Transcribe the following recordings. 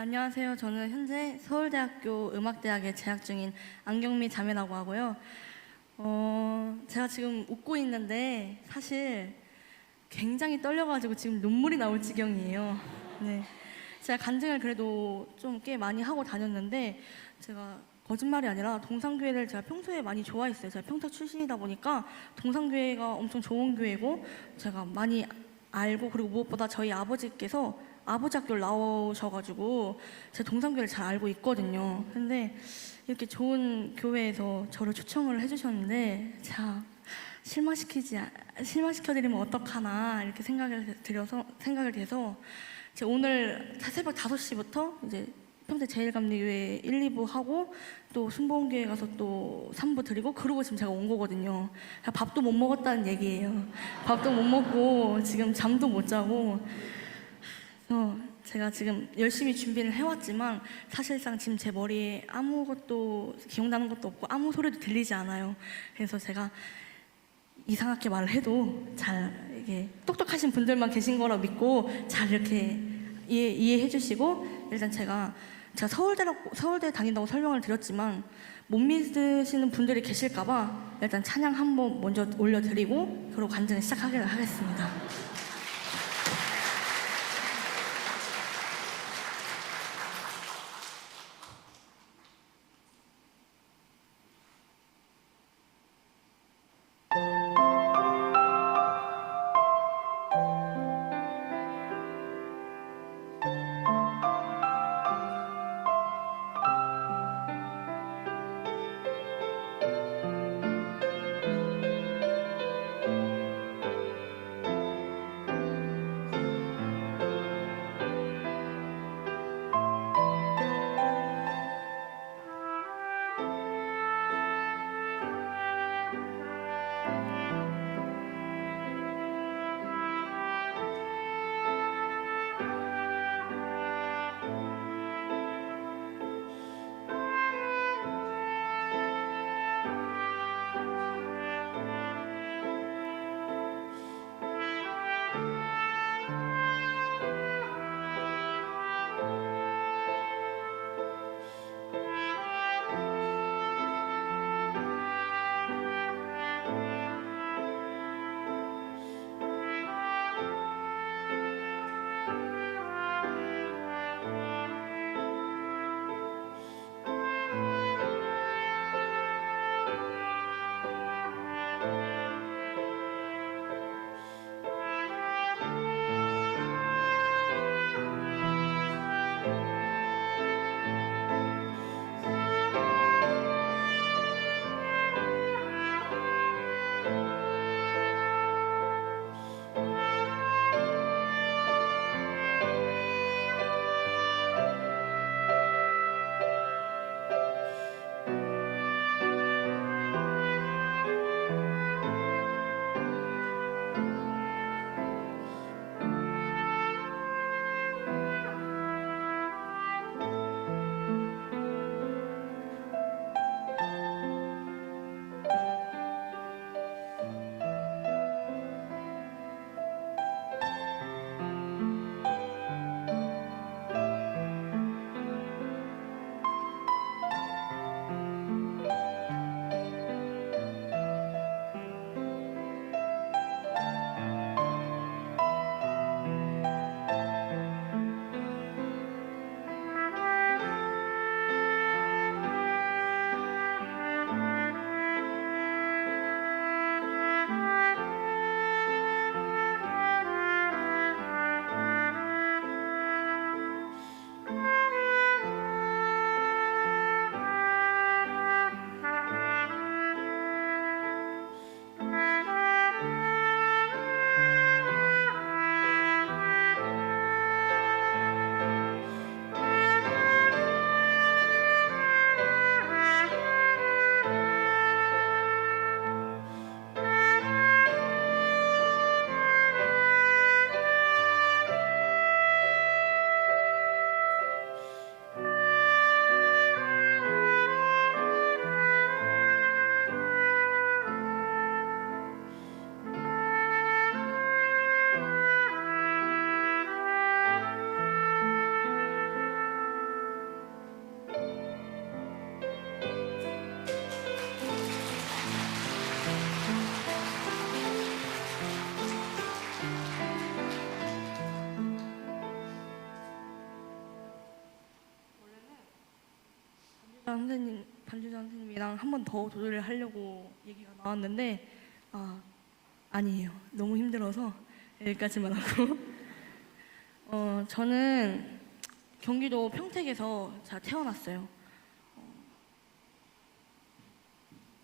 안녕하세요. 저는 현재 서울대학교 음악대학에 재학 중인 안경미 자매라고 하고요. 제가 지금 웃고 있는데 사실 굉장히 떨려가지고 지금 눈물이 나올 지경이에요. 네. 제가 간증을 그래도 좀 꽤 많이 하고 다녔는데 제가 거짓말이 아니라 동상교회를 제가 평소에 많이 좋아했어요. 제가 평택 출신이다 보니까 동상교회가 엄청 좋은 교회고 제가 많이 알고, 그리고 무엇보다 저희 아버지께서 아버지 학교를 나오셔가지고 제 동상교회를 잘 알고 있거든요. 근데 이렇게 좋은 교회에서 저를 초청을 해주셨는데 자, 실망시켜드리면 어떡하나 이렇게 생각을 해서 제가 오늘 새벽 5시부터 이제 평택 제일감리교회 1, 2부 하고 또 순복음교회 가서 또 3부 드리고, 그러고 지금 제가 온 거거든요. 밥도 못 먹었다는 얘기예요. 밥도 못 먹고 지금 잠도 못 자고, 제가 지금 열심히 준비를 해왔지만 사실상 지금 제 머리에 아무것도 기억나는 것도 없고 아무 소리도 들리지 않아요. 그래서 제가 이상하게 말을 해도 잘 이게 똑똑하신 분들만 계신 거라 믿고 잘 이렇게 이해해 주시고, 일단 제가 서울대 다닌다고 설명을 드렸지만 못 믿으시는 분들이 계실까봐 일단 찬양 한번 먼저 올려드리고 그리고 간증을 시작하기로 하겠습니다. 선생님이랑 한 번 더 도전을 하려고 얘기가 나왔는데 아니에요. 너무 힘들어서 여기까지만 하고 저는 경기도 평택에서 제가 태어났어요.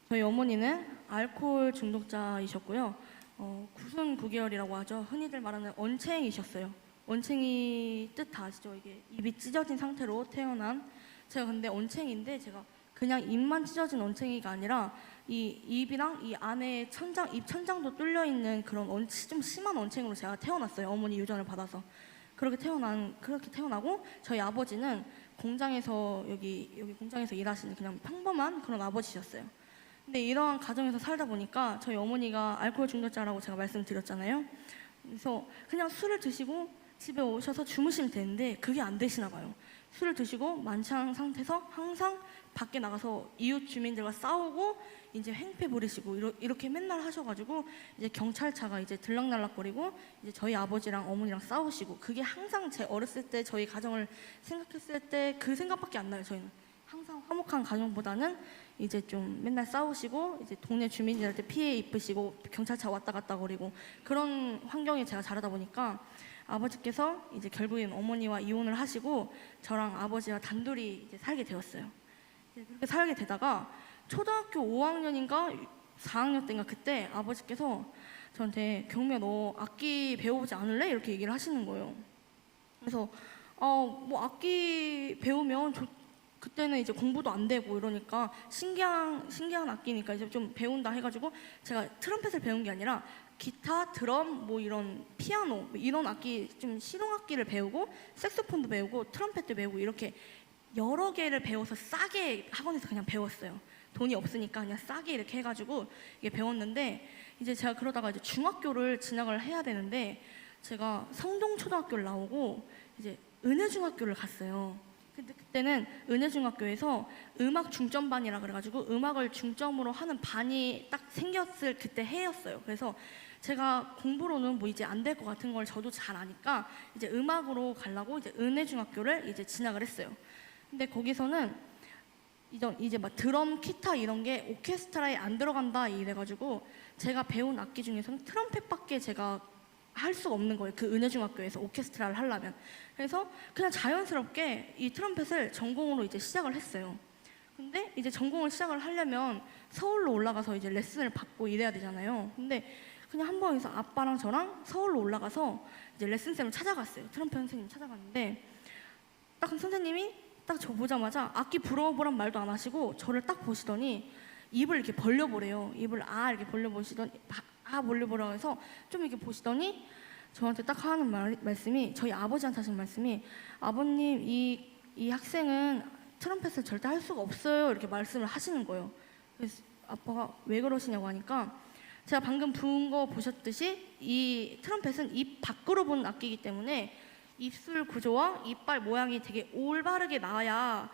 저희 어머니는 알코올 중독자이셨고요. 9순 9개월이라고 하죠. 흔히들 말하는 언챙이셨어요. 언챙이 뜻 다 아시죠? 이게 입이 찢어진 상태로 태어난 제가 근데 언챙이인데 제가 그냥 입만 찢어진 언챙이가 아니라 이 입이랑 이 안에 천장, 입 천장도 뚫려 있는 그런 좀 심한 언챙이로 제가 태어났어요. 어머니 유전을 받아서. 그렇게 태어나고 저희 아버지는 공장에서 여기 공장에서 일하시는 그냥 평범한 그런 아버지셨어요. 근데 이러한 가정에서 살다 보니까 저희 어머니가 알코올 중독자라고 제가 말씀드렸잖아요. 그래서 그냥 술을 드시고 집에 오셔서 주무시면 되는데 그게 안 되시나 봐요. 술을 드시고 만취한 상태에서 항상 밖에 나가서 이웃 주민들과 싸우고 이제 횡패 부리시고 이렇게 맨날 하셔가지고 이제 경찰차가 이제 들락날락거리고 이제 저희 아버지랑 어머니랑 싸우시고 그게 항상 제 어렸을 때 저희 가정을 생각했을 때 그 생각밖에 안 나요. 저희는 항상 화목한 가정보다는 이제 좀 맨날 싸우시고 이제 동네 주민들한테 피해 입으시고 경찰차 왔다 갔다 거리고 그런 환경에 제가 자라다 보니까 아버지께서 이제 결국엔 어머니와 이혼을 하시고 저랑 아버지와 단둘이 이제 살게 되었어요. 그렇게 살게 되다가 초등학교 5학년인가 4학년 때인가 그때 아버지께서 저한테 경미야 너 악기 배워보지 않을래? 이렇게 얘기를 하시는 거예요. 그래서 뭐 악기 배우면 그때는 이제 공부도 안 되고 이러니까 신기한 악기니까 이제 좀 배운다 해가지고 제가 트럼펫을 배운 게 아니라 기타, 드럼, 뭐 이런 피아노 뭐 이런 악기 좀 실용악기를 배우고 색소폰도 배우고 트럼펫도 배우고 이렇게 여러 개를 배워서 싸게 학원에서 그냥 배웠어요. 돈이 없으니까 그냥 싸게 이렇게 해가지고 이게 배웠는데 이제 제가 그러다가 이제 중학교를 진학을 해야 되는데 제가 성동초등학교를 나오고 이제 은혜중학교를 갔어요. 근데 그때는 은혜중학교에서 음악 중점반이라 그래가지고 음악을 중점으로 하는 반이 딱 생겼을 그때 해였어요. 그래서 제가 공부로는 뭐 이제 안 될 것 같은 걸 저도 잘 아니까 이제 음악으로 가려고 이제 은혜중학교를 이제 진학을 했어요. 근데 거기서는 이제 막 드럼, 기타 이런 게 오케스트라에 안 들어간다 이래가지고 제가 배운 악기 중에서는 트럼펫밖에 제가 할 수가 없는 거예요. 그 은혜중학교에서 오케스트라를 하려면. 그래서 그냥 자연스럽게 이 트럼펫을 전공으로 이제 시작을 했어요. 근데 이제 전공을 시작을 하려면 서울로 올라가서 이제 레슨을 받고 이래야 되잖아요. 근데 그냥 한 번에서 아빠랑 저랑 서울로 올라가서 이제 레슨쌤을 찾아갔어요. 트럼펫 선생님 찾아갔는데 딱 선생님이 딱 저 보자마자 악기 불어보란 말도 안 하시고 저를 딱 보시더니 입을 이렇게 벌려보래요. 입을 이렇게 벌려보시더니 벌려보라고 해서 좀 이렇게 보시더니 저한테 딱 하는 말씀이 저희 아버지한테 하신 말씀이 아버님 이 학생은 트럼펫을 절대 할 수가 없어요 이렇게 말씀을 하시는 거예요. 그래서 아빠가 왜 그러시냐고 하니까 제가 방금 부은 거 보셨듯이 이 트럼펫은 입 밖으로 부는 악기이기 때문에 입술 구조와 이빨 모양이 되게 올바르게 나와야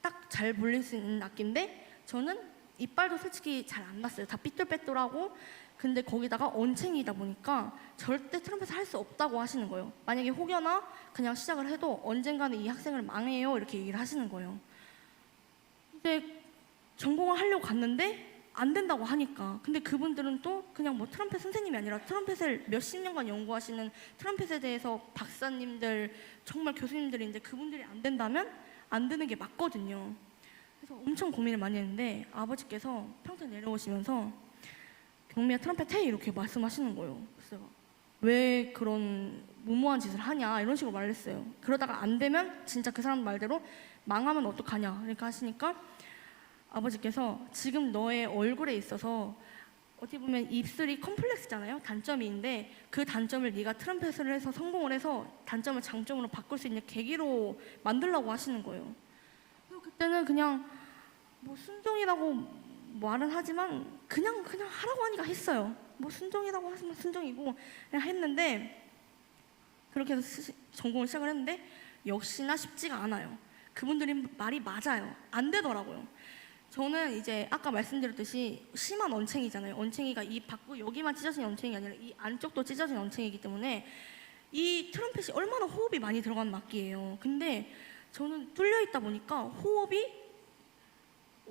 딱 잘 불릴 수 있는 악기인데 저는 이빨도 솔직히 잘 안 났어요. 다 삐뚤빼뚤하고 근데 거기다가 언챙이다 보니까 절대 트럼펫을 할 수 없다고 하시는 거예요. 만약에 혹여나 그냥 시작을 해도 언젠가는 이 학생을 망해요 이렇게 얘기를 하시는 거예요. 근데 전공을 하려고 갔는데 안 된다고 하니까 근데 그분들은 또 그냥 뭐 트럼펫 선생님이 아니라 트럼펫을 몇십 년간 연구하시는 트럼펫에 대해서 박사님들 정말 교수님들인데 그분들이 안 된다면 안 되는 게 맞거든요. 그래서 엄청 고민을 많이 했는데 아버지께서 평택 내려오시면서 경미야 트럼펫 해 이렇게 말씀하시는 거예요. 그래서 왜 그런 무모한 짓을 하냐 이런 식으로 말했어요. 그러다가 안 되면 진짜 그 사람 말대로 망하면 어떡하냐 이렇게 하시니까 아버지께서 지금 너의 얼굴에 있어서 어떻게 보면 입술이 컴플렉스잖아요. 단점인데 그 단점을 네가 트럼펫을 해서 성공을 해서 단점을 장점으로 바꿀 수 있는 계기로 만들라고 하시는 거예요. 그래서 그때는 그냥 뭐 순종이라고 말은 하지만 그냥 하라고 하니까 했어요. 뭐 순종이라고 하시면 순종이고 그냥 했는데 그렇게 해서 전공을 시작을 했는데 역시나 쉽지가 않아요. 그분들이 말이 맞아요. 안 되더라고요. 저는 이제 아까 말씀드렸듯이 심한 언챙이잖아요. 언챙이가 입 밖고 여기만 찢어진 언챙이가 아니라 이 안쪽도 찢어진 언챙이기 때문에 이 트럼펫이 얼마나 호흡이 많이 들어가는 악기예요. 근데 저는 뚫려 있다 보니까 호흡이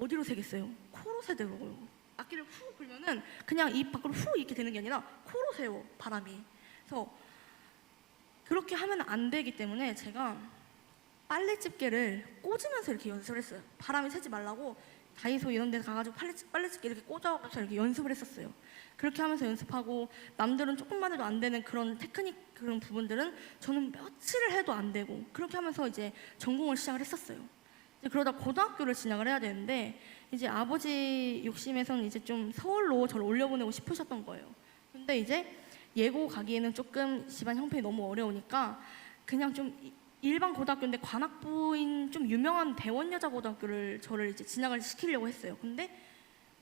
어디로 새겠어요? 코로 새더라고요. 악기를 후 불면은 그냥 입 밖으로 후 이렇게 되는 게 아니라 코로 새요, 바람이. 그래서 그렇게 하면 안 되기 때문에 제가 빨래집게를 꽂으면서 이렇게 연습을 했어요. 바람이 새지 말라고 다이소 이런 데 가가지고 빨래집게 이렇게 꽂아서 이렇게 연습을 했었어요. 그렇게 하면서 연습하고, 남들은 조금만 해도 안 되는 그런 테크닉, 그런 부분들은 저는 며칠을 해도 안 되고, 그렇게 하면서 이제 전공을 시작을 했었어요. 이제 그러다 고등학교를 진학을 해야 되는데, 이제 아버지 욕심에서는 이제 좀 서울로 저를 올려보내고 싶으셨던 거예요. 근데 이제 예고 가기에는 조금 집안 형편이 너무 어려우니까 그냥 좀 일반 고등학교인데 관악부인 좀 유명한 대원여자고등학교를 저를 이제 진학을 시키려고 했어요. 근데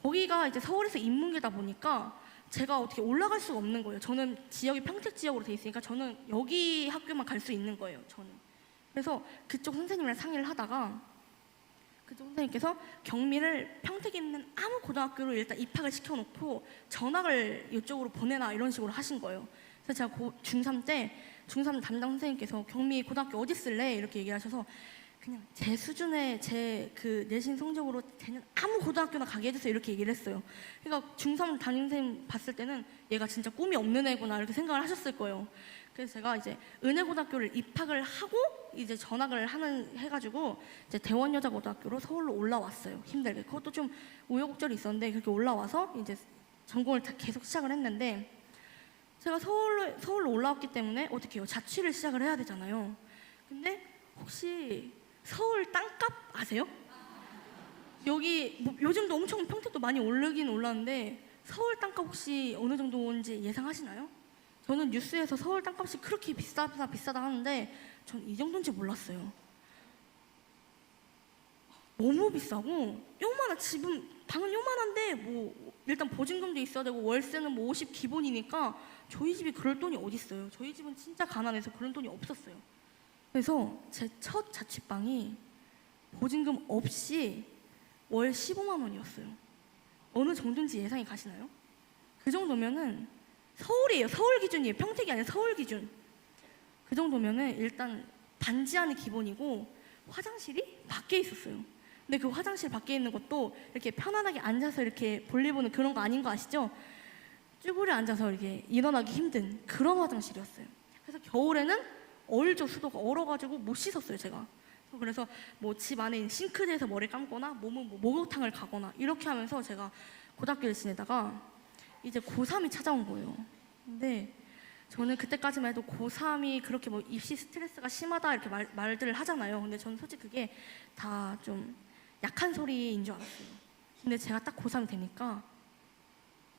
거기가 이제 서울에서 인문계다 보니까 제가 어떻게 올라갈 수가 없는 거예요. 저는 지역이 평택 지역으로 돼 있으니까 저는 여기 학교만 갈 수 있는 거예요. 저는. 그래서 그쪽 선생님이랑 상의를 하다가 그쪽 선생님께서 경미를 평택에 있는 아무 고등학교로 일단 입학을 시켜놓고 전학을 이쪽으로 보내나 이런 식으로 하신 거예요. 그래서 제가 중3 때 중3 담당 선생님께서 경미 고등학교 어디 쓸래? 이렇게 얘기하셔서 그냥 제 수준의 제 그 내신 성적으로 되는 아무 고등학교나 가게 해주세요 이렇게 얘기를 했어요. 그러니까 중3 담임 선생님 봤을 때는 얘가 진짜 꿈이 없는 애구나 이렇게 생각을 하셨을 거예요. 그래서 제가 이제 은혜고등학교를 입학을 하고 이제 전학을 해가지고 이제 대원여자고등학교로 서울로 올라왔어요. 힘들게. 그것도 좀 우여곡절이 있었는데 그렇게 올라와서 이제 전공을 계속 시작을 했는데, 제가 서울로 올라왔기 때문에 어떻게 해요? 자취를 시작을 해야 되잖아요. 근데 혹시 서울 땅값 아세요? 여기 뭐 요즘도 엄청 평택도 많이 오르긴 올랐는데 서울 땅값 혹시 어느 정도인지 예상하시나요? 저는 뉴스에서 서울 땅값이 그렇게 비싸다 하는데 전 이 정도인지 몰랐어요. 너무 비싸고, 요만한 집은 방은 요만한데 뭐 일단 보증금도 있어야 되고 월세는 뭐 50 기본이니까 저희 집이 그럴 돈이 어디 있어요. 저희 집은 진짜 가난해서 그런 돈이 없었어요. 그래서 제 첫 자취방이 보증금 없이 월 15만 원이었어요. 어느 정도인지 예상이 가시나요? 그 정도면은 서울이에요. 서울 기준이에요. 평택이 아니라 서울 기준. 그 정도면은 일단 반지 하는 기본이고 화장실이 밖에 있었어요. 근데 그 화장실 밖에 있는 것도 이렇게 편안하게 앉아서 이렇게 볼일 보는 그런 거 아닌 거 아시죠? 쭈그려 앉아서 이렇게 일어나기 힘든 그런 화장실이었어요. 그래서 겨울에는 얼죠. 수도가 얼어가지고 못 씻었어요, 제가. 그래서 뭐 집 안에 있는 싱크대에서 머리 감거나 몸은 뭐 목욕탕을 가거나 이렇게 하면서 제가 고등학교를 지내다가 이제 고3이 찾아온 거예요. 근데 저는 그때까지만 해도 고3이 그렇게 뭐 입시 스트레스가 심하다 이렇게 말들을 하잖아요. 근데 저는 솔직히 그게 다 좀 약한 소리인 줄 알았어요. 근데 제가 딱 고3이 되니까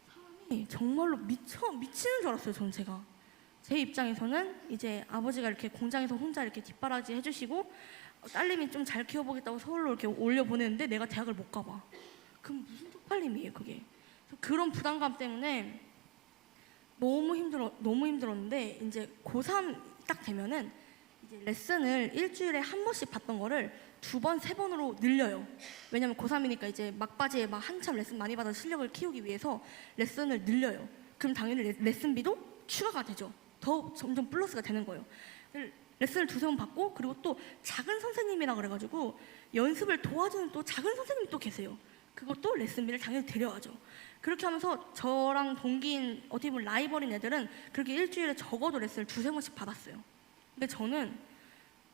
사람이 정말로 미치는 줄 알았어요. 저는 제가. 제 입장에서는 이제 아버지가 이렇게 공장에서 혼자 이렇게 뒷바라지 해주시고 딸내미 좀 잘 키워보겠다고 서울로 이렇게 올려보내는데 내가 대학을 못 가봐. 그럼 무슨 쪽팔림이에요, 그게. 그런 부담감 때문에 너무 힘들었는데 이제 고3 딱 되면은 이제 레슨을 일주일에 한 번씩 받던 거를 2번, 3번으로 늘려요. 왜냐면 고3이니까 이제 막바지에 막 한참 레슨 많이 받아서 실력을 키우기 위해서 레슨을 늘려요. 그럼 당연히 레슨비도 추가가 되죠. 더 점점 플러스가 되는 거예요. 레슨을 2-3번 받고, 그리고 또 작은 선생님이라 그래가지고 연습을 도와주는 또 작은 선생님이 또 계세요. 그것도 레슨비를 당연히 데려가죠. 그렇게 하면서 저랑 동기인 어떻게 보면 라이벌인 애들은 그렇게 일주일에 적어도 레슨을 2-3번씩 받았어요. 근데 저는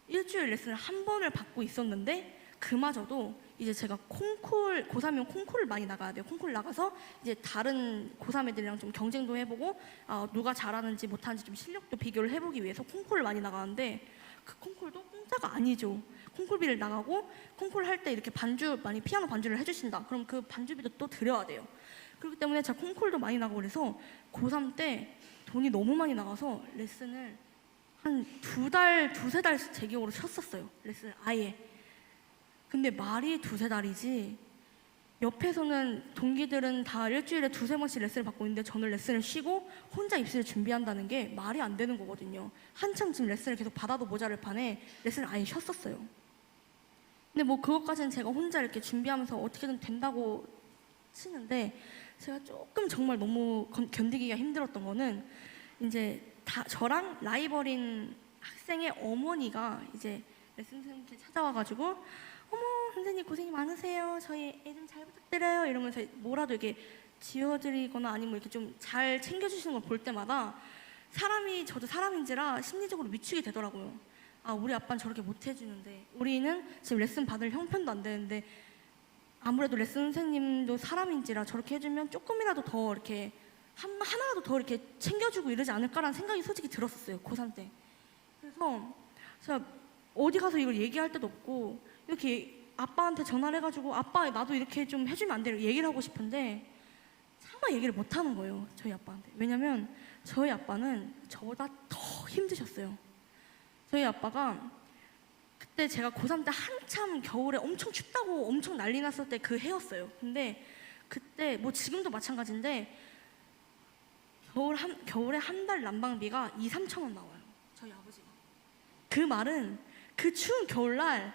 일주일 레슨을 1번을 받고 있었는데 그마저도 이제 제가 고3이면 콩쿠르를 많이 나가야 돼요. 콩쿠르 나가서 이제 다른 고3 애들이랑 좀 경쟁도 해보고 누가 잘하는지 못하는지 좀 실력도 비교를 해보기 위해서 콩쿠르를 많이 나가는데 그 콩쿠르도 공짜가 아니죠. 콩쿠르비를 나가고 콩쿠르 할 때 이렇게 피아노 반주를 해주신다. 그럼 그 반주비도 또 드려야 돼요. 그렇기 때문에 제가 콩쿠르도 많이 나가고 그래서 고3 때 돈이 너무 많이 나가서 레슨을 한 2달, 2-3달 제격으로 쉬었었어요. 레슨을 아예. 근데 말이 2-3달이지 옆에서는 동기들은 다 일주일에 2-3번씩 레슨을 받고 있는데 저는 레슨을 쉬고 혼자 입시를 준비한다는 게 말이 안 되는 거거든요. 한참 지금 레슨을 계속 받아도 모자랄 판에 레슨을 아예 쉬었었어요. 근데 뭐 그것까지는 제가 혼자 이렇게 준비하면서 어떻게든 된다고 치는데, 제가 조금 정말 너무 견디기가 힘들었던 거는 이제 저랑 라이벌인 학생의 어머니가 이제 레슨 선생님께 찾아와가지고 선생님 고생이 많으세요. 저희 애 좀 잘 부탁드려요. 이러면서 뭐라도 이렇게 지어드리거나 아니면 이렇게 좀 잘 챙겨주시는 걸 볼 때마다 저도 사람인지라 심리적으로 위축이 되더라고요. 아, 우리 아빠는 저렇게 못 해주는데, 우리는 지금 레슨 받을 형편도 안 되는데, 아무래도 레슨 선생님도 사람인지라 저렇게 해주면 조금이라도 더 이렇게 하나라도 더 이렇게 챙겨주고 이러지 않을까라는 생각이 솔직히 들었었어요, 고3 때. 그래서 제가 어디 가서 이걸 얘기할 데도 없고 이렇게 아빠한테 전화를 해가지고 아빠 나도 이렇게 좀 해주면 안 돼요 얘기를 하고 싶은데 차마 얘기를 못 하는 거예요, 저희 아빠한테. 왜냐면 저희 아빠는 저보다 더 힘드셨어요. 저희 아빠가 그때 제가 고3 때 한참 겨울에 엄청 춥다고 엄청 난리 났을 때 그 해였어요. 근데 그때 뭐 지금도 마찬가지인데 겨울에 한 달 난방비가 2, 3천 원 나와요, 저희 아버지가. 그 말은 그 추운 겨울날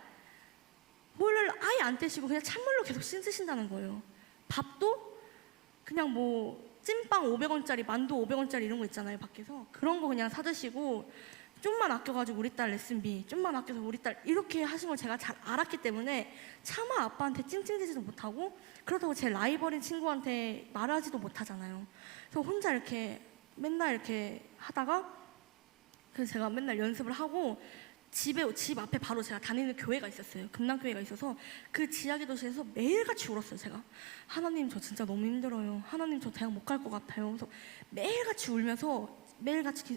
보일러를 아예 안 떼시고 그냥 찬물로 계속 씻으신다는 거예요. 밥도 그냥 뭐 찐빵 500원짜리, 만두 500원짜리 이런 거 있잖아요, 밖에서. 그런 거 그냥 사드시고 좀만 아껴가지고 우리 딸 레슨비 좀만 아껴서 우리 딸 이렇게 하신 걸 제가 잘 알았기 때문에 차마 아빠한테 찡찡대지도 못하고 그렇다고 제 라이벌인 친구한테 말하지도 못하잖아요. 그래서 혼자 이렇게 맨날 이렇게 하다가 그래서 제가 맨날 연습을 하고 집 앞에 바로 제가 다니는 교회가 있었어요. 금남교회가 있어서 그 지하기 도시에서 매일같이 울었어요. 제가 하나님 저 진짜 너무 힘들어요. 하나님 저 대학 못 갈 것 같아요. 그래서 매일같이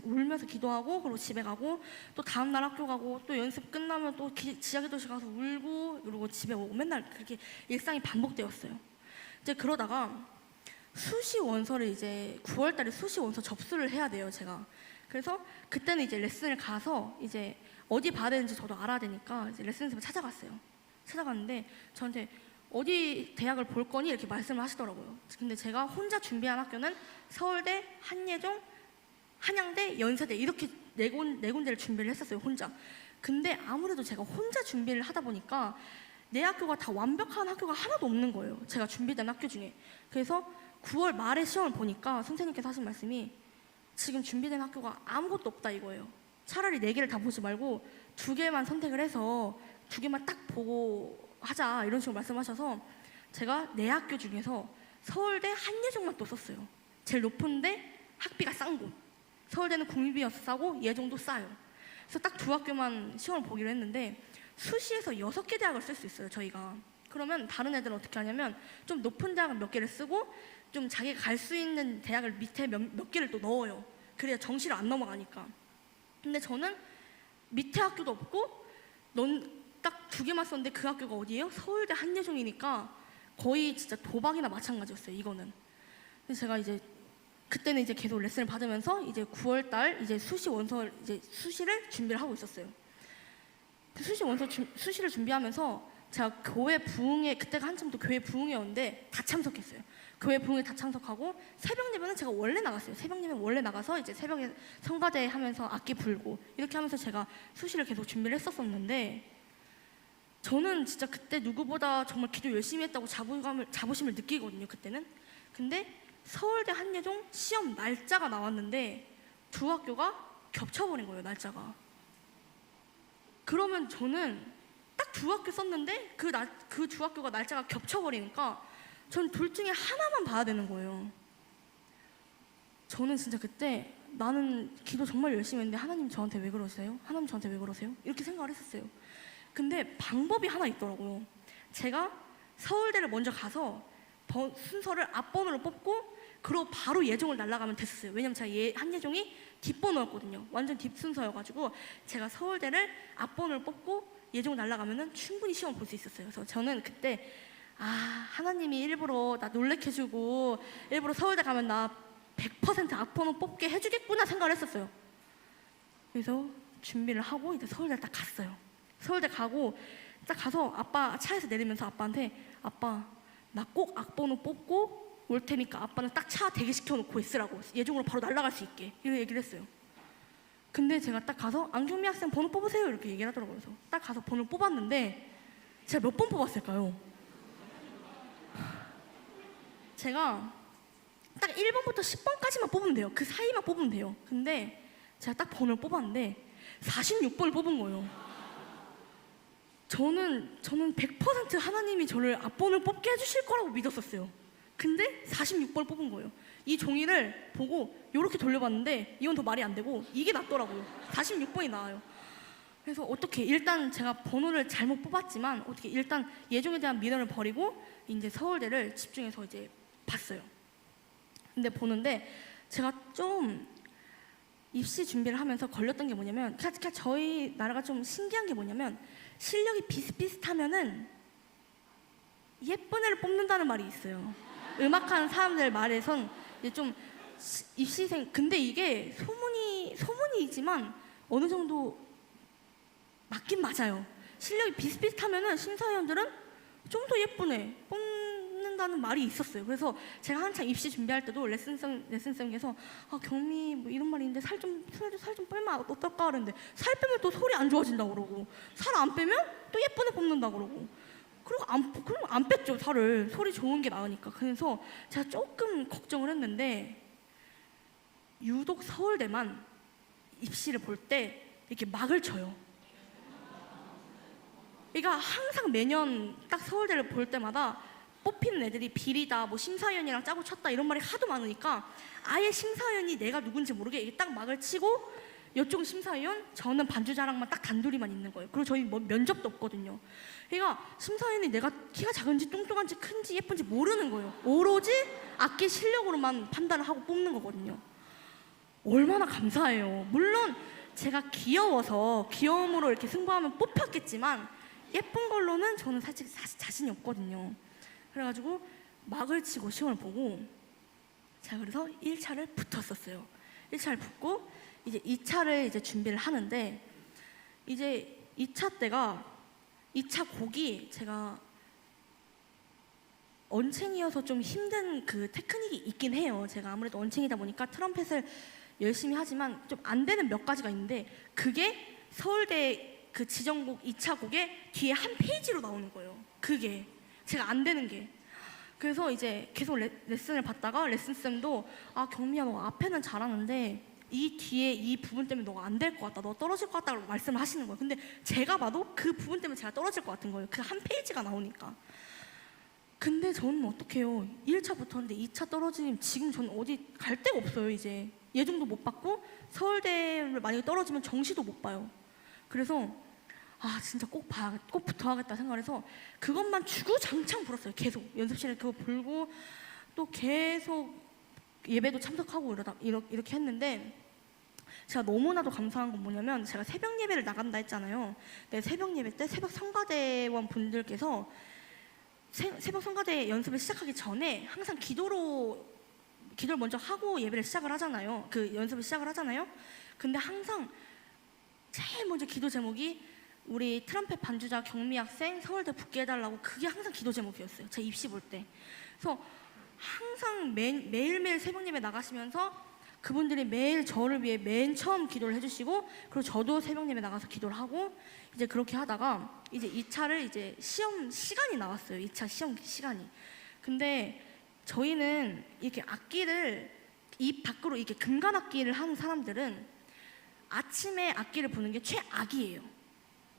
울면서 기도하고 그리고 집에 가고 또 다음날 학교 가고 또 연습 끝나면 또 지하기 도시 가서 울고 그리고 집에 오고 맨날 그렇게 일상이 반복되었어요. 이제 그러다가 수시 원서를 이제 9월달에 수시 원서 접수를 해야 돼요, 제가. 그래서 그때는 이제 레슨을 가서 이제 어디 봐야 되는지 저도 알아야 되니까 이제 레슨 선생님을 찾아갔는데 저한테 어디 대학을 볼 거니 이렇게 말씀을 하시더라고요. 근데 제가 혼자 준비한 학교는 서울대, 한예종, 한양대, 연세대 이렇게 네 군데를 준비를 했었어요, 혼자. 근데 아무래도 제가 혼자 준비를 하다 보니까 내 학교가 다 완벽한 학교가 하나도 없는 거예요, 제가 준비된 학교 중에. 그래서 9월 말에 시험을 보니까 선생님께서 하신 말씀이 지금 준비된 학교가 아무것도 없다 이거예요. 차라리 4개를 다 보지 말고 2개만 선택을 해서 2개만 딱 보고 하자 이런 식으로 말씀하셔서 제가 내 학교 중에서 서울대 한예종만 또 썼어요. 제일 높은데 학비가 싼 곳. 서울대는 국립이어서 싸고 예종도 싸요. 그래서 딱 2학교만 시험을 보기로 했는데 수시에서 6개 대학을 쓸 수 있어요, 저희가. 그러면 다른 애들은 어떻게 하냐면 좀 높은 대학은 몇 개를 쓰고 좀 자기가 갈 수 있는 대학을 밑에 몇 개를 또 넣어요. 그래야 정시를 안 넘어가니까. 근데 저는 밑에 학교도 없고 딱 2개만 썼는데 그 학교가 어디예요? 서울대 한예종이니까 거의 진짜 도박이나 마찬가지였어요, 이거는. 그래서 제가 이제 그때는 이제 계속 레슨을 받으면서 이제 9월달 이제 수시를 준비를 하고 있었어요. 그 수시를 준비하면서 제가 교회 부흥회, 그때가 한참 또 교회 부흥회였는데 다 참석했어요. 교회 부흥회 다 참석하고 새벽 예배는 제가 원래 나갔어요. 새벽 예배는 원래 나가서 이제 새벽에 성가대 하면서 악기 불고 이렇게 하면서 제가 수시를 계속 준비를 했었었는데 저는 진짜 그때 누구보다 정말 기도 열심히 했다고 자부심을 느끼거든요, 그때는. 근데 서울대 한예종 시험 날짜가 나왔는데 2학교가 겹쳐버린 거예요, 날짜가. 그러면 저는 딱 2학교 썼는데 그 2학교가 날짜가 겹쳐버리니까 전 둘 중에 하나만 봐야 되는 거예요. 저는 진짜 그때 나는 기도 정말 열심히 했는데 하나님 저한테 왜 그러세요? 하나님 저한테 왜 그러세요? 이렇게 생각을 했었어요. 근데 방법이 하나 있더라고요. 제가 서울대를 먼저 가서 순서를 앞번호로 뽑고 그리고 바로 예종을 날아가면 됐었어요. 왜냐면 제가 한예종이 뒷번호였거든요. 완전 뒷순서여가지고 제가 서울대를 앞번호를 뽑고 예종 날아가면은 충분히 시험 볼 수 있었어요. 그래서 저는 그때 하나님이 일부러 나 놀래켜주고 일부러 서울대 가면 나 100% 앞번호 뽑게 해주겠구나 생각을 했었어요. 그래서 준비를 하고 이제 서울대 딱 갔어요. 서울대 가고 딱 가서 아빠 차에서 내리면서 아빠한테 아빠 나 꼭 앞번호 뽑고 올 테니까 아빠는 딱 차 대기시켜 놓고 있으라고 예종으로 바로 날아갈 수 있게 이렇게 얘기를 했어요. 근데 제가 딱 가서 안경미 학생 번호 뽑으세요 이렇게 얘기를 하더라고요. 그래서 딱 가서 번호를 뽑았는데 제가 몇 번 뽑았을까요? 제가 딱 1번부터 10번까지만 뽑으면 돼요. 그 사이만 뽑으면 돼요. 근데 제가 딱 번호를 뽑았는데 46번을 뽑은 거예요. 저는 100% 하나님이 저를 앞번을 뽑게 해주실 거라고 믿었었어요. 근데 46번을 뽑은 거예요. 이 종이를 보고 이렇게 돌려봤는데 이건 더 말이 안 되고 이게 낫더라고요. 46번이 나와요. 그래서 어떻게 일단 제가 번호를 잘못 뽑았지만 어떻게 일단 예종에 대한 미련을 버리고 이제 서울대를 집중해서 이제 봤어요. 근데 보는데 제가 좀 입시 준비를 하면서 걸렸던 게 뭐냐면 그냥 저희 나라가 좀 신기한 게 뭐냐면 실력이 비슷비슷하면은 예쁜 애를 뽑는다는 말이 있어요. 음악하는 사람들 말에선 이제 좀 입시생 근데 이게 소문이지만 어느 정도 맞긴 맞아요. 실력이 비슷비슷하면은 심사위원들은 좀 더 예쁜 애 뽑는다는 말이 있었어요. 그래서 제가 한창 입시 준비할 때도 레슨쌤께서 경미 뭐 이런 말이 있는데 살 좀 빼면 어떨까 그랬는데 살 빼면 또 소리 안 좋아진다고 그러고 살 안 빼면 또 예쁜 애 뽑는다고 그러고 그리고 안 뺐죠 살을 소리 좋은 게 나으니까. 그래서 제가 조금 걱정을 했는데 유독 서울대만 입시를 볼 때 이렇게 막을 쳐요. 그러니까 항상 매년 딱 서울대를 볼 때마다 뽑히는 애들이 비리다, 뭐 심사위원이랑 짜고 쳤다 이런 말이 하도 많으니까 아예 심사위원이 내가 누군지 모르게 이게 딱 막을 치고 이쪽은 심사위원, 저는 반주자랑만 딱 단둘이만 있는 거예요. 그리고 저희 뭐 면접도 없거든요. 그러니까 심사위원이 내가 키가 작은지 뚱뚱한지 큰지 예쁜지 모르는 거예요. 오로지 악기 실력으로만 판단을 하고 뽑는 거거든요. 얼마나 감사해요. 물론 제가 귀여워서 귀여움으로 이렇게 승부하면 뽑혔겠지만 예쁜 걸로는 저는 사실 자신이 없거든요. 그래가지고 막을 치고 시험을 보고 제가 그래서 1차를 붙었었어요. 1차를 붙고 이제 2차를 이제 준비를 하는데 이제 2차 때가 2차 곡이 제가 언챙이어서 좀 힘든 그 테크닉이 있긴 해요. 제가 아무래도 언챙이다 보니까 트럼펫을 열심히 하지만 좀 안 되는 몇 가지가 있는데 그게 서울대 그 지정곡 2차 곡에 뒤에 한 페이지로 나오는 거예요. 그게 제가 안 되는 게. 그래서 이제 계속 레슨을 받다가 레슨쌤도 경미야 너 앞에는 잘하는데 이 뒤에 이 부분 때문에 너가 안 될 것 같다. 너 떨어질 것 같다고 말씀을 하시는 거예요. 근데 제가 봐도 그 부분 때문에 제가 떨어질 것 같은 거예요. 그 한 페이지가 나오니까. 근데 저는 어떡해요. 1차 붙었는데 2차 떨어지면 지금 저는 어디 갈 데가 없어요. 이제 예종도 못 받고 서울대를 만약에 떨어지면 정시도 못 봐요. 그래서 진짜 꼭 붙어야겠다 생각해서 그것만 주구장창 불었어요. 계속 연습실에 그거 불고 또 계속 예배도 참석하고 이렇게 했는데 제가 너무나도 감사한 건 뭐냐면 제가 새벽 예배를 나간다 했잖아요. 근데 새벽 예배 때 새벽 성가대원 분들께서 새벽 성가대 연습을 시작하기 전에 항상 기도를 먼저 하고 예배를 시작을 하잖아요. 그 연습을 시작을 하잖아요. 근데 항상 제일 먼저 기도 제목이 우리 트럼펫 반주자 경미 학생 서울대 붙게 해달라고 그게 항상 기도 제목이었어요. 제 입시 볼 때. 그래서 항상 매일매일 새벽 예배 나가시면서 그분들이 매일 저를 위해 맨 처음 기도를 해주시고 그리고 저도 새벽 예배 나가서 기도를 하고 이제 그렇게 하다가 이제 2차를 이제 시험 시간이 나왔어요. 2차 시험 시간이. 근데 저희는 이렇게 악기를 입 밖으로 이렇게 금관 악기를 하는 사람들은 아침에 악기를 부는 게 최악이에요.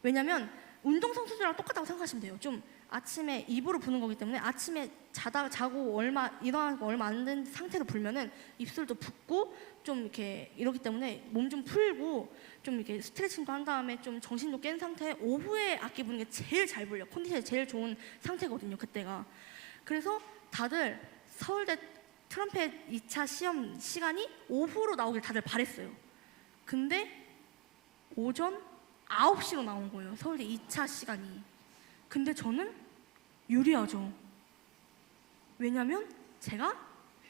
왜냐면 운동선수들이랑 똑같다고 생각하시면 돼요. 좀 아침에 입으로 부는 거기 때문에 아침에 자고 일어나고 얼마 안 된 상태로 불면은 입술도 붓고 좀 이러기 때문에 몸 좀 풀고 좀 이렇게 스트레칭도 한 다음에 좀 정신도 깬 상태에 오후에 악기 부는 게 제일 잘 불려. 컨디션이 제일 좋은 상태거든요. 그때가. 그래서 다들 서울대 트럼펫 2차 시험 시간이 오후로 나오길 다들 바랬어요. 근데 오전 9시로 나온 거예요. 서울대 2차 시간이. 근데 저는 유리하죠. 왜냐면 제가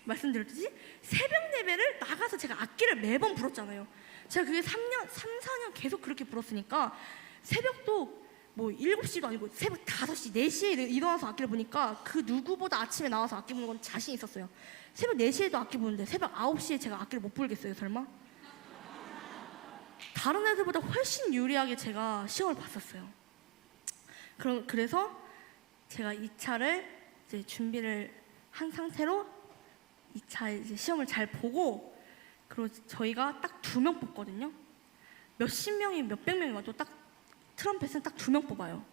말씀드렸듯이 새벽 예배를 나가서 제가 악기를 매번 불었잖아요. 제가 그게 3, 4년 계속 그렇게 불었으니까 새벽도 뭐 7시도 아니고 새벽 5시, 4시에 일어나서 악기를 보니까 그 누구보다 아침에 나와서 악기 부는 건 자신 있었어요. 새벽 4시에도 악기 부는데 새벽 9시에 제가 악기를 못 불겠어요, 설마? 다른 애들보다 훨씬 유리하게 제가 시험을 봤었어요. 그래서 제가 2차를 이제 준비를 한 상태로 2차 이제 시험을 잘 보고 그리고 저희가 딱 2명 뽑거든요. 몇십 명이 몇백 명이 와도 딱 트럼펫은 딱 2명 뽑아요.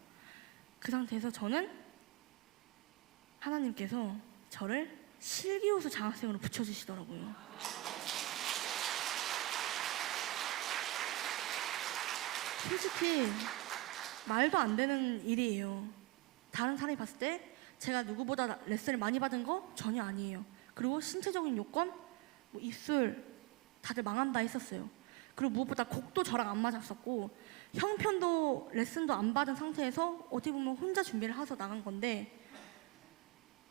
그 상태에서 저는 하나님께서 저를 실기호수 장학생으로 붙여주시더라고요. 솔직히 말도 안 되는 일이에요. 다른 사람이 봤을 때 제가 누구보다 레슨을 많이 받은 거 전혀 아니에요. 그리고 신체적인 요건, 뭐 입술 다들 망한다 했었어요. 그리고 무엇보다 곡도 저랑 안 맞았었고 형편도 레슨도 안 받은 상태에서 어떻게 보면 혼자 준비를 해서 나간 건데,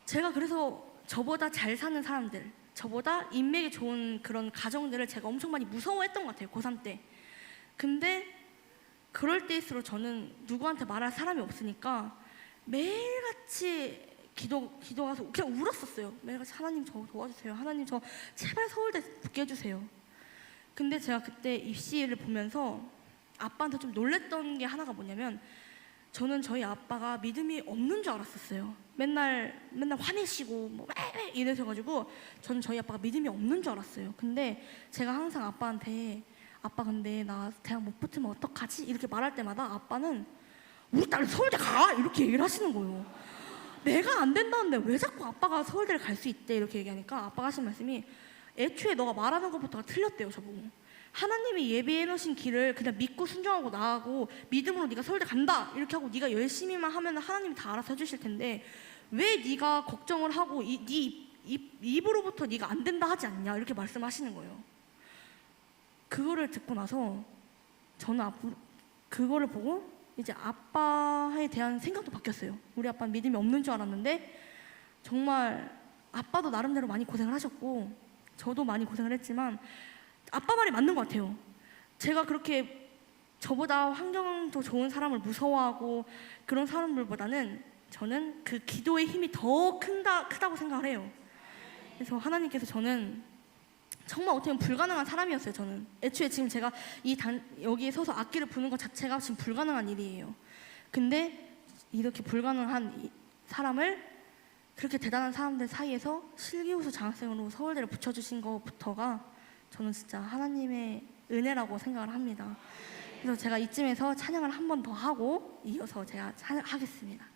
제가 그래서 저보다 잘 사는 사람들, 저보다 인맥이 좋은 그런 가정들을 제가 엄청 많이 무서워했던 것 같아요, 고3 때. 근데 그럴 때일수록 저는 누구한테 말할 사람이 없으니까 매일같이 기도 가서 그냥 울었었어요. 매일같이 하나님 저 도와주세요. 하나님 저 제발 서울대 붙게 해주세요. 근데 제가 그때 입시를 보면서 아빠한테 좀 놀랬던 게 하나가 뭐냐면, 저는 저희 아빠가 믿음이 없는 줄 알았었어요. 맨날 화내시고 뭐 이러셔가지고 저는 저희 아빠가 믿음이 없는 줄 알았어요. 근데 제가 항상 아빠한테 아빠 근데 나 대학 못 붙으면 어떡하지? 이렇게 말할 때마다 아빠는 우리 딸 서울대 가! 이렇게 얘기를 하시는 거예요. 내가 안 된다는데 왜 자꾸 아빠가 서울대를 갈 수 있대? 이렇게 얘기하니까 아빠가 하신 말씀이, 애초에 너가 말하는 것부터가 틀렸대요, 저보고. 하나님이 예비해 놓으신 길을 그냥 믿고 순종하고 나가고 믿음으로 네가 서울대 간다 이렇게 하고 네가 열심히만 하면 하나님이 다 알아서 해주실 텐데 왜 네가 걱정을 하고 네 입으로부터 네가 안 된다 하지 않냐 이렇게 말씀하시는 거예요. 그거를 듣고 나서 저는 앞으로 그거를 보고 이제 아빠에 대한 생각도 바뀌었어요. 우리 아빠는 믿음이 없는 줄 알았는데 정말 아빠도 나름대로 많이 고생을 하셨고 저도 많이 고생을 했지만 아빠 말이 맞는 것 같아요. 제가 그렇게 저보다 환경도 좋은 사람을 무서워하고 그런 사람들보다는 저는 그 기도의 힘이 더 크다고 생각을 해요. 그래서 하나님께서 저는 정말 어떻게 보면 불가능한 사람이었어요. 저는 애초에 지금 제가 여기에 서서 악기를 부는 것 자체가 지금 불가능한 일이에요. 근데 이렇게 불가능한 사람을 그렇게 대단한 사람들 사이에서 실기호수 장학생으로 서울대를 붙여주신 것부터가 저는 진짜 하나님의 은혜라고 생각을 합니다. 그래서 제가 이쯤에서 찬양을 한 번 더 하고 이어서 제가 찬양하겠습니다.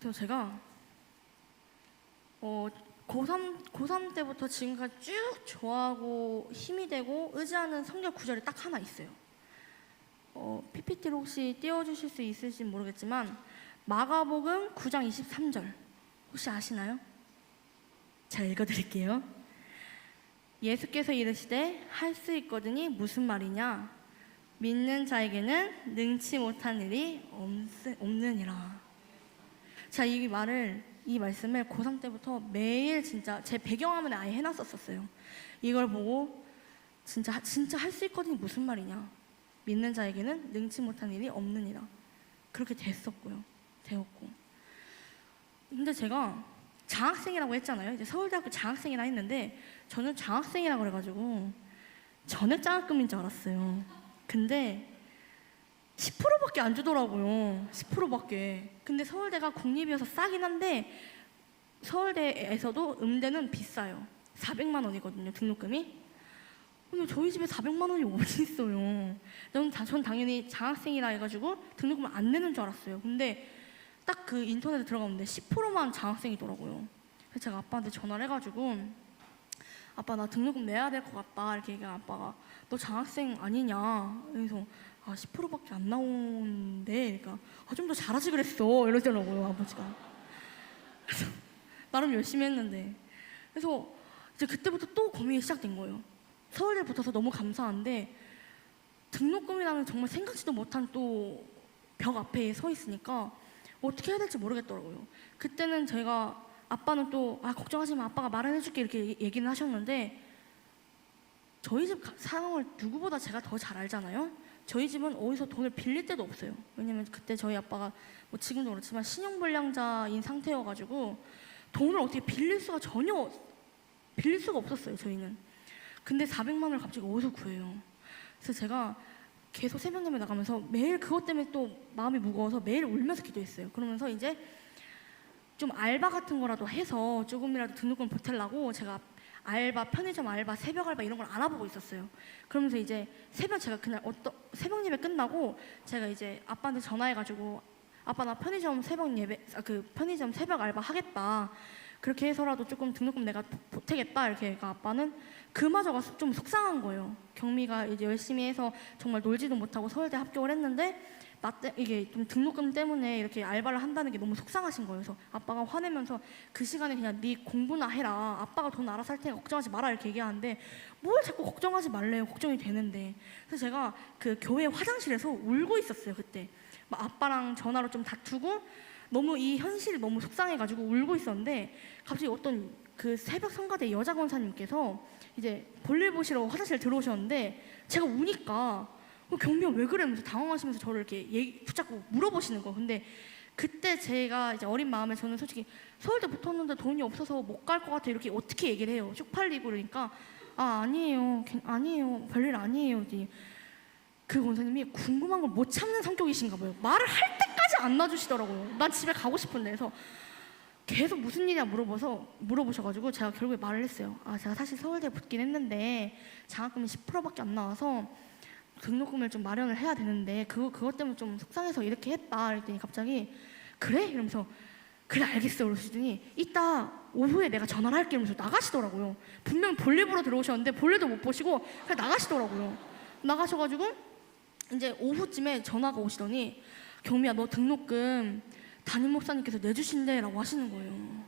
그래서 제가 고3 때부터 지금까지 쭉 좋아하고 힘이 되고 의지하는 성경 구절이 딱 하나 있어요. PPT로 혹시 띄워주실 수 있을지 모르겠지만 마가복음 9장 23절 혹시 아시나요? 잘 읽어드릴게요. 예수께서 이르시되 할 수 있거든이 무슨 말이냐? 믿는 자에게는 능치 못한 일이 없느니라. 자, 이 말씀을 고3 때부터 매일 진짜 제 배경화면에 아예 해놨었어요. 이걸 보고 진짜 할 수 있거든이 무슨 말이냐? 믿는 자에게는 능치 못한 일이 없느니라. 그렇게 되었고. 근데 제가 장학생이라고 했잖아요. 이제 서울대학교 장학생이라 했는데 저는 장학생이라 그래가지고 전액 장학금인 줄 알았어요. 근데 10%밖에 안 주더라고요. 10%밖에. 근데 서울대가 국립이어서 싸긴 한데 서울대에서도 음대는 비싸요. 400만 원이거든요, 등록금이. 근데 저희 집에 400만 원이 어디 있어요. 전 당연히 장학생이라 해가지고 등록금을 안 내는 줄 알았어요. 근데 딱 그 인터넷에 들어갔는데 10%만 장학생이더라고요. 그래서 제가 아빠한테 전화를 해가지고 아빠 나 등록금 내야 될 것 같다 이렇게 얘기하면 아빠가 너 장학생 아니냐. 그래서 10%밖에 안 나오는데 그러니까 좀 더 잘하지 그랬어 이러더라고요 아버지가. 그래서 나름 열심히 했는데 그래서 이제 그때부터 또 고민이 시작된 거예요. 서울대 붙어서 너무 감사한데 등록금이라는 정말 생각지도 못한 또 벽 앞에 서 있으니까 어떻게 해야 될지 모르겠더라고요. 그때는 제가 아빠는 또 걱정하지 마 아빠가 마련해줄게 이렇게 얘기는 하셨는데 저희 집 상황을 누구보다 제가 더 잘 알잖아요. 저희 집은 어디서 돈을 빌릴 데도 없어요. 왜냐면 그때 저희 아빠가 뭐 지금도 그렇지만 신용불량자인 상태여가지고 돈을 어떻게 빌릴 수가 없었어요 저희는. 근데 400만 원을 갑자기 어디서 구해요. 그래서 제가 계속 새벽예배 나가면서 매일 그것 때문에 또 마음이 무거워서 매일 울면서 기도했어요. 그러면서 이제 좀 알바 같은 거라도 해서 조금이라도 등록금 보태려고 제가 편의점 알바, 새벽 알바 이런 걸 알아보고 있었어요. 그러면서 이제 제가 그날 새벽 예배 끝나고 제가 이제 아빠한테 전화해가지고 아빠 나 편의점 새벽 알바 하겠다. 그렇게 해서라도 조금 등록금 내가 보태겠다 이렇게 하니까 아빠는 그마저가 좀 속상한 거예요. 경미가 이제 열심히 해서 정말 놀지도 못하고 서울대 합격을 했는데 이게 좀 등록금 때문에 이렇게 알바를 한다는 게 너무 속상하신 거예요. 그래서 아빠가 화내면서 그 시간에 그냥 네 공부나 해라. 아빠가 돈 알아서 할 테니까 걱정하지 마라 이렇게 얘기하는데 뭘 자꾸 걱정하지 말래요. 걱정이 되는데. 그래서 제가 그 교회 화장실에서 울고 있었어요 그때. 막 아빠랑 전화로 좀 다투고 너무 이 현실이 너무 속상해가지고 울고 있었는데 갑자기 어떤 그 새벽 성가대 여자 권사님께서 이제 볼일 보시러 화장실 들어오셨는데 제가 우니까 경미야 왜 그래? 하면서 당황하시면서 저를 이렇게 붙잡고 물어보시는 거. 근데 그때 제가 이제 어린 마음에 저는 솔직히 서울대 붙었는데 돈이 없어서 못 갈 것 같아 이렇게 어떻게 얘기를 해요. 쪽팔리고 그러니까 아니에요 별일 아니에요. 그 권사님이 궁금한 걸 못 참는 성격이신가 봐요. 말을 할 때까지 안 놔주시더라고요. 난 집에 가고 싶은데. 그래서 계속 무슨 일이야 물어보셔가지고 제가 결국에 말을 했어요. 제가 사실 서울대에 붙긴 했는데 장학금이 10%밖에 안 나와서 등록금을 좀 마련을 해야 되는데 그것 때문에 좀 속상해서 이렇게 했다. 그랬더니 갑자기 그래? 이러면서 그래 알겠어 그러시더니 이따 오후에 내가 전화를 할게 이러면서 나가시더라고요. 분명 볼일 보러 들어오셨는데 볼일도 못 보시고 그냥 나가시더라고요. 나가셔가지고 이제 오후쯤에 전화가 오시더니 경미야 너 등록금 담임 목사님께서 내주신대 라고 하시는 거예요.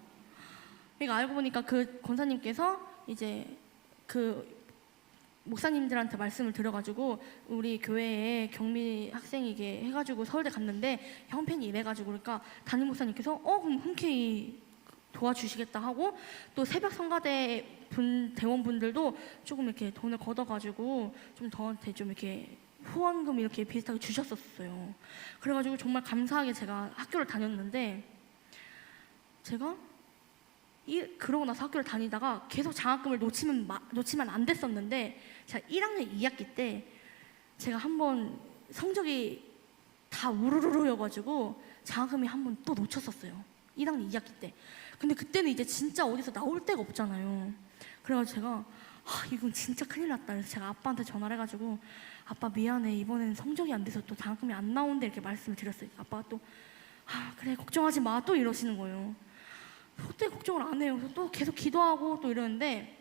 그러니까 알고 보니까 그 권사님께서 이제 그 목사님들한테 말씀을 드려가지고 우리 교회에 경미 학생이게 해가지고 서울대 갔는데 형편이 이래가지고 그러니까 담임 목사님께서 그럼 흔쾌히 도와주시겠다 하고 또 새벽 성가대 대원분들도 조금 이렇게 돈을 걷어가지고 좀 저한테 좀 이렇게 후원금 이렇게 비슷하게 주셨었어요. 그래가지고 정말 감사하게 제가 학교를 다녔는데 제가 그러고 나서 학교를 다니다가 계속 장학금을 놓치면 안 됐었는데 제가 1학년 2학기 때 제가 한번 성적이 다 우르르르여가지고 장학금이 한번 또 놓쳤었어요. 1학년 2학기 때. 근데 그때는 이제 진짜 어디서 나올 데가 없잖아요. 그래가지고 제가 이건 진짜 큰일 났다. 그래서 제가 아빠한테 전화를 해가지고 아빠 미안해 이번에는 성적이 안 돼서 또 장학금이 안 나온대 이렇게 말씀을 드렸어요. 아빠가 또 아, 그래 걱정하지 마 또 이러시는 거예요. 그때 걱정을 안 해요. 그래서 또 계속 기도하고 또 이러는데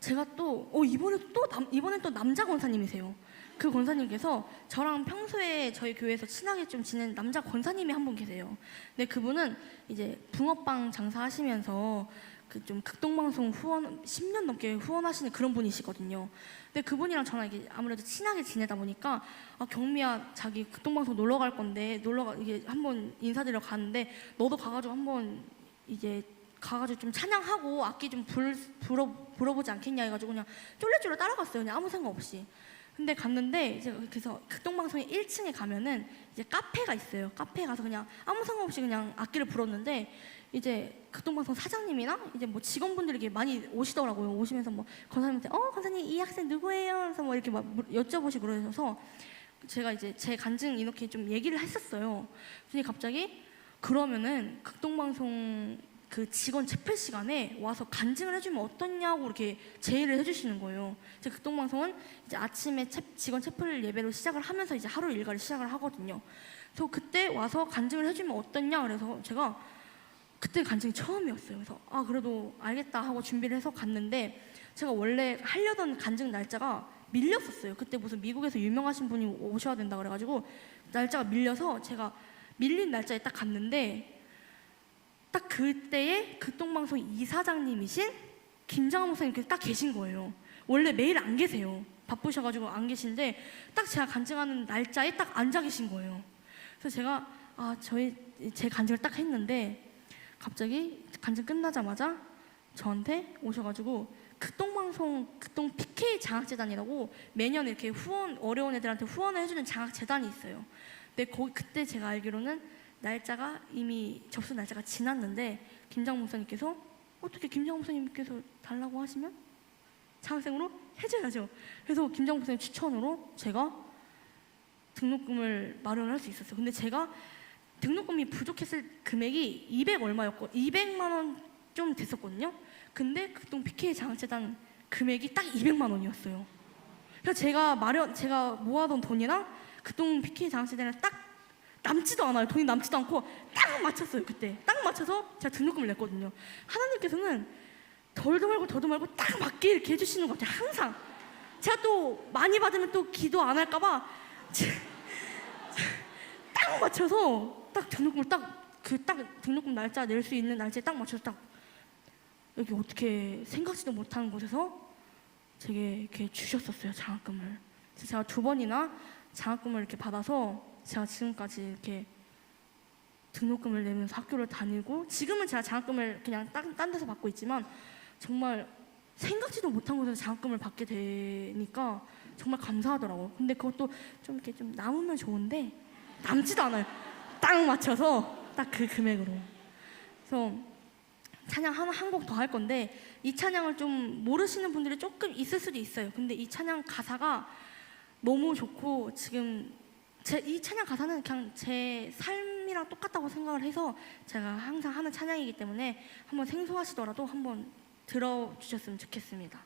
제가 또 이번엔 또 남자 권사님이세요. 그 권사님께서 저랑 평소에 저희 교회에서 친하게 좀 지낸 남자 권사님이 한 분 계세요. 근데 그분은 이제 붕어빵 장사하시면서 그 좀 극동방송 후원 10년 넘게 후원하시는 그런 분이시거든요. 근데 그분이랑 저랑 이게 아무래도 친하게 지내다 보니까 아, 경미야 자기 극동방송 놀러 갈 건데 이게 한번 인사드리러 가는데 너도 가가지고 한번 이제 가가지고 좀 찬양하고 악기 좀 불어보지 않겠냐 해가지고 그냥 쫄래쫄래 따라갔어요. 그냥 아무 생각 없이. 근데 갔는데 이제 그래서 극동방송의 1층에 가면은 이제 카페가 있어요. 카페에 가서 그냥 아무 생각 없이 그냥 악기를 불었는데 이제 극동방송 사장님이나 이제 뭐 직원분들이 이렇게 많이 오시더라고요. 오시면서 뭐 권사님한테 권사님 이 학생 누구예요? 그래서 뭐 이렇게 막 여쭤보시고 그러셔서 제가 이제 제 간증 이렇게 좀 얘기를 했었어요. 근데 갑자기 그러면은 극동방송 그 직원 체플 시간에 와서 간증을 해주면 어떻냐고 이렇게 제의를 해주시는 거예요. 제 극동방송은 이제 아침에 직원 체플 예배로 시작을 하면서 이제 하루 일과를 시작을 하거든요. 그래서 그때 와서 간증을 해주면 어떻냐 그래서 제가 그때 간증이 처음이었어요. 그래서 아 그래도 알겠다 하고 준비를 해서 갔는데 제가 원래 하려던 간증 날짜가 밀렸었어요. 그때 무슨 미국에서 유명하신 분이 오셔야 된다 그래가지고 날짜가 밀려서 제가 밀린 날짜에 딱 갔는데 딱 그때에 극동방송 이사장님이신 김장한 목사님께서 딱 계신 거예요. 원래 매일 안 계세요. 바쁘셔가지고 안 계신데 딱 제가 간증하는 날짜에 딱 앉아 계신 거예요. 그래서 제가 제 간증을 딱 했는데 갑자기 간증 끝나자마자 저한테 오셔가지고 극동 PK 장학재단이라고 매년 이렇게 어려운 애들한테 후원을 해주는 장학재단이 있어요. 근데 그때 제가 알기로는 날짜가 이미 접수 날짜가 지났는데 김장 목사님께서 어떻게 김장 목사님께서 달라고 하시면 장학생으로 해줘야죠. 그래서 김장 목사님 추천으로 제가 등록금을 마련할 수 있었어요. 근데 제가 등록금이 부족했을 금액이 200만 원 좀 됐었거든요. 근데 극동 PK 장학재단 금액이 딱 200만 원이었어요. 그래서 제가 모아둔 돈이랑 극동 PK 장학재단에 딱 남지도 않아요. 돈이 남지도 않고 딱 맞췄어요. 그때 딱 맞춰서 제가 등록금을 냈거든요. 하나님께서는 덜도 말고 더도 말고 딱 맞게 이렇게 해주시는 것 같아요. 항상 제가 또 많이 받으면 또 기도 안 할까봐 딱 맞춰서 딱 등록금을 딱 등록금 날짜 낼 수 있는 날짜에 딱 맞춰서 딱 여기 어떻게 생각지도 못하는 곳에서 제게 이렇게 주셨었어요. 장학금을. 그래서 제가 2번이나 장학금을 이렇게 받아서 제가 지금까지 이렇게 등록금을 내면서 학교를 다니고 지금은 제가 장학금을 그냥 딴 데서 받고 있지만 정말 생각지도 못한 곳에서 장학금을 받게 되니까 정말 감사하더라고요. 근데 그것도 좀 이렇게 좀 남으면 좋은데 남지도 않아요. 딱 맞춰서 딱 그 금액으로. 그래서 찬양 한 곡 더 할 건데 이 찬양을 좀 모르시는 분들이 조금 있을 수도 있어요. 근데 이 찬양 가사가 너무 좋고 지금 이 찬양 가사는 그냥 제 삶이랑 똑같다고 생각을 해서 제가 항상 하는 찬양이기 때문에 한번 생소하시더라도 한번 들어주셨으면 좋겠습니다.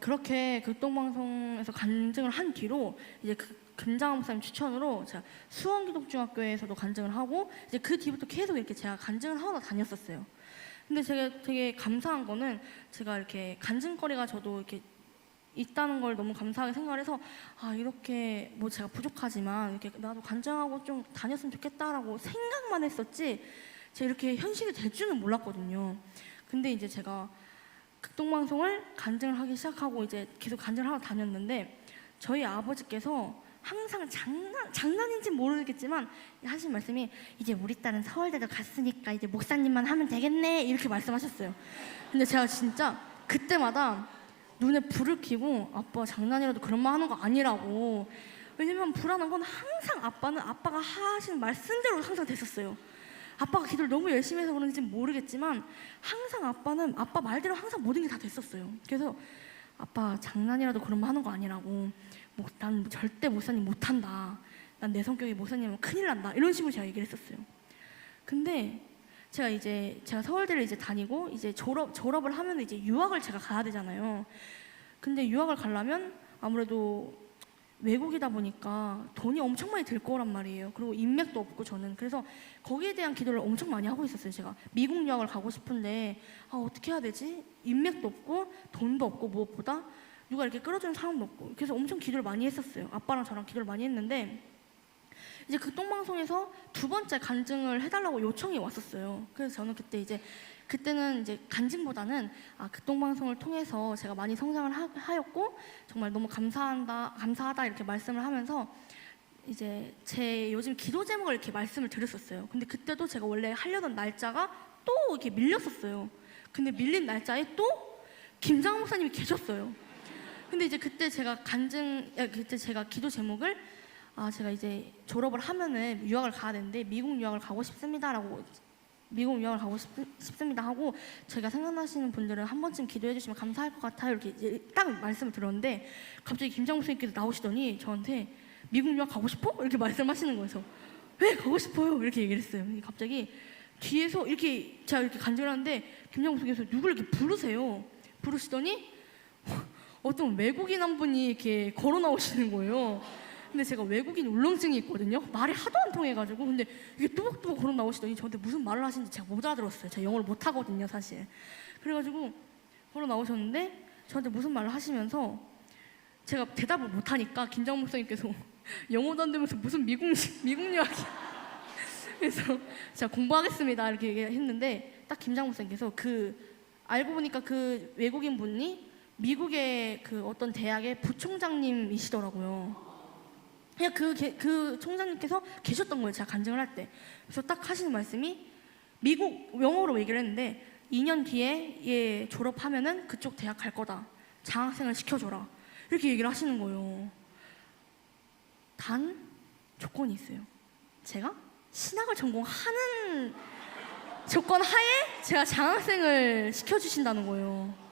그렇게 극동방송에서 간증을 한 뒤로 이제 그 금장 목사님 추천으로 제가 수원기독중학교에서도 간증을 하고 이제 그 뒤부터 계속 이렇게 제가 간증을 하러 다녔었어요. 근데 제가 되게 감사한 거는 제가 이렇게 간증거리가 저도 이렇게 있다는 걸 너무 감사하게 생각을 해서 아 이렇게 뭐 제가 부족하지만 이렇게 나도 간증하고 좀 다녔으면 좋겠다라고 생각만 했었지 제가 이렇게 현실이 될 줄은 몰랐거든요. 근데 이제 제가 극동방송을 간증을 하기 시작하고 이제 계속 간증을 하러 다녔는데 저희 아버지께서 항상 장난인지 모르겠지만 하신 말씀이 이제 우리 딸은 서울대도 갔으니까 이제 목사님만 하면 되겠네 이렇게 말씀하셨어요. 근데 제가 진짜 그때마다 눈에 불을 켜고 아빠 장난이라도 그런 말 하는 거 아니라고. 왜냐면 불안한 건 항상 아빠가 하신 말씀대로 항상 됐었어요. 아빠가 기도를 너무 열심히 해서 그런지 모르겠지만 항상 아빠는 아빠 말대로 항상 모든 게 다 됐었어요. 그래서 아빠 장난이라도 그런 말 하는 거 아니라고. 난 절대 목사님 못한다. 난 내 성격이 목사님은 큰일 난다. 이런 식으로 제가 얘기를 했었어요. 근데 제가 서울대를 이제 다니고 이제 졸업을 하면 이제 유학을 제가 가야 되잖아요. 근데 유학을 가려면 아무래도 외국이다 보니까 돈이 엄청 많이 들 거란 말이에요. 그리고 인맥도 없고 저는 그래서 거기에 대한 기도를 엄청 많이 하고 있었어요. 제가 미국 유학을 가고 싶은데 어떻게 해야 되지? 인맥도 없고 돈도 없고 무엇보다 누가 이렇게 끌어주는 사람도 없고 그래서 엄청 기도를 많이 했었어요. 아빠랑 저랑 기도를 많이 했는데 이제 극동방송에서 두 번째 간증을 해달라고 요청이 왔었어요. 그래서 저는 그때는 이제 간증보다는 극동방송을 통해서 제가 많이 성장을 하였고 정말 너무 감사하다 이렇게 말씀을 하면서 이제 제 요즘 기도 제목을 이렇게 말씀을 드렸었어요. 근데 그때도 제가 원래 하려던 날짜가 또 이렇게 밀렸었어요. 근데 밀린 날짜에 또 김장 목사님이 계셨어요. 근데 이제 그때 제가 기도 제목을 제가 이제 졸업을 하면은 유학을 가야 되는데 미국 유학을 가고 싶습니다 하고 제가 생각나시는 분들은 한 번쯤 기도해 주시면 감사할 것 같아요 이렇게 이제 딱 말씀을 들었는데 갑자기 김장 목사님께서 나오시더니 저한테 미국 유학 가고 싶어? 이렇게 말씀하시는 거예요. 왜 가고 싶어요? 이렇게 얘기를 했어요. 갑자기 뒤에서 이렇게 제가 이렇게 간증을 하는데 김장 목사님께서 누구를 이렇게 부르시더니 어떤 외국인 한 분이 이렇게 걸어 나오시는 거예요. 근데 제가 외국인 울렁증이 있거든요. 말이 하도 안 통해가지고. 근데 이게 뚜벅뚜벅 걸어 나오시더니 저한테 무슨 말을 하시는지 제가 못 알아들었어요. 제가 영어를 못 하거든요, 사실. 그래가지고 걸어 나오셨는데 저한테 무슨 말을 하시면서 제가 대답을 못 하니까 김장 목사님께서 영어도 안 되면서 무슨 미국 유학이 그래서 제가 공부하겠습니다 이렇게 얘기했는데 딱 김장 목사님께서 알고 보니까 그 외국인 분이 미국의 그 어떤 대학의 부총장님이시더라고요. 그냥 그 총장님께서 계셨던 거예요. 제가 간증을 할 때. 그래서 딱 하시는 말씀이 미국 영어로 얘기를 했는데 2년 뒤에 얘 졸업하면은 그쪽 대학 갈 거다. 장학생을 시켜줘라. 이렇게 얘기를 하시는 거예요. 단 조건이 있어요. 제가 신학을 전공하는 조건 하에 제가 장학생을 시켜주신다는 거예요.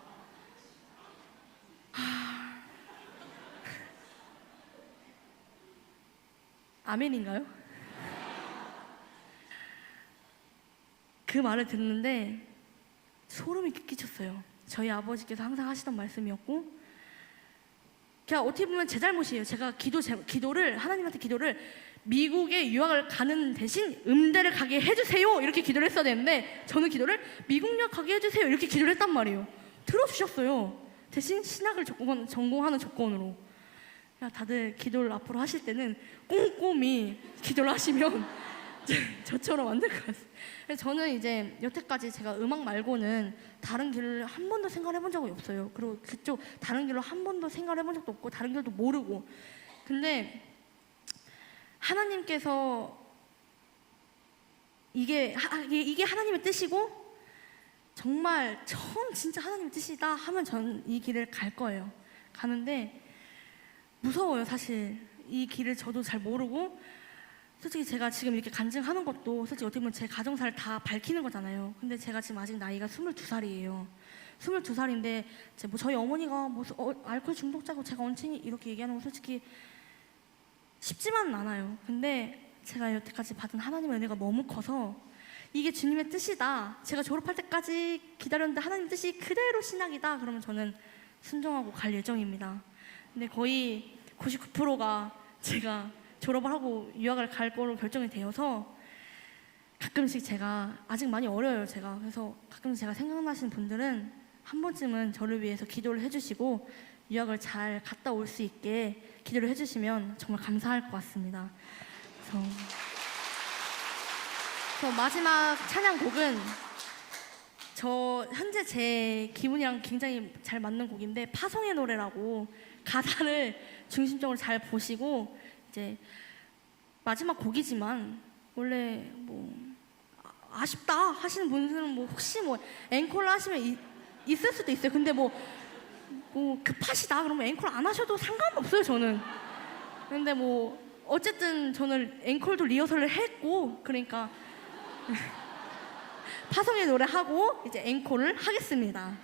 아멘인가요? 그 말을 듣는데 소름이 끼쳤어요. 저희 아버지께서 항상 하시던 말씀이었고 그냥 어떻게 보면 제 잘못이에요. 제가 하나님한테 기도를 미국에 유학을 가는 대신 음대를 가게 해주세요 이렇게 기도를 했어야 되는데 저는 기도를 미국 유학 가게 해주세요 이렇게 기도를 했단 말이에요. 들어주셨어요. 대신 신학을 전공하는 조건으로. 다들 기도를 앞으로 하실 때는 꼼꼼히 기도를 하시면 저처럼 안 될 것 같아요. 그래서 저는 이제 여태까지 제가 음악 말고는 다른 길을 한 번도 생각해 본 적이 없어요. 그리고 그쪽 다른 길로 한 번도 생각해 본 적도 없고 다른 길도 모르고. 근데 하나님께서 이게 하나님의 뜻이고 정말 진짜 하나님의 뜻이다 하면 저는 이 길을 갈 거예요. 가는데 무서워요. 사실 이 길을 저도 잘 모르고 솔직히 제가 지금 이렇게 간증하는 것도 솔직히 어떻게 보면 제 가정사를 다 밝히는 거잖아요. 근데 제가 지금 아직 나이가 22살이에요. 22살인데 저희 어머니가 알코올 중독자고 제가 언친이 이렇게 얘기하는 건 솔직히 쉽지만은 않아요. 근데 제가 여태까지 받은 하나님의 은혜가 너무 커서 이게 주님의 뜻이다. 제가 졸업할 때까지 기다렸는데 하나님 뜻이 그대로 신학이다. 그러면 저는 순종하고 갈 예정입니다. 근데 거의 99%가 제가 졸업을 하고 유학을 갈 거로 결정이 되어서 가끔씩 제가 아직 많이 어려요, 제가. 그래서 가끔씩 제가 생각나시는 분들은 한 번쯤은 저를 위해서 기도를 해주시고 유학을 잘 갔다 올 수 있게 기도를 해주시면 정말 감사할 것 같습니다. 그래서 마지막 찬양곡은 저 현재 제 기분이랑 굉장히 잘 맞는 곡인데 파송의 노래라고 가사를 중심적으로 잘 보시고 이제 마지막 곡이지만 원래 뭐 아쉽다 하시는 분들은 뭐 혹시 뭐 앵콜을 하시면 있을 수도 있어요. 근데 뭐 급하시다 그러면 앵콜 안 하셔도 상관없어요, 저는. 근데 뭐 어쨌든 저는 앵콜도 리허설을 했고 그러니까 파송의 노래 하고 이제 앵콜을 하겠습니다.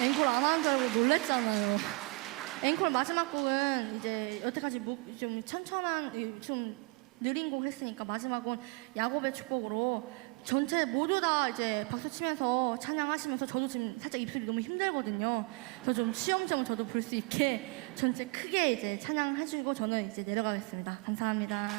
앵콜 안 하는 줄 알고 놀랬잖아요. 앵콜 마지막 곡은 이제 여태까지 좀 천천한, 좀 느린 곡 했으니까 마지막 곡은 야곱의 축복으로 전체 모두 다 이제 박수 치면서 찬양하시면서 저도 지금 살짝 입술이 너무 힘들거든요. 그래서 좀 시험점 저도 볼 수 있게 전체 크게 이제 찬양해주고 저는 이제 내려가겠습니다. 감사합니다.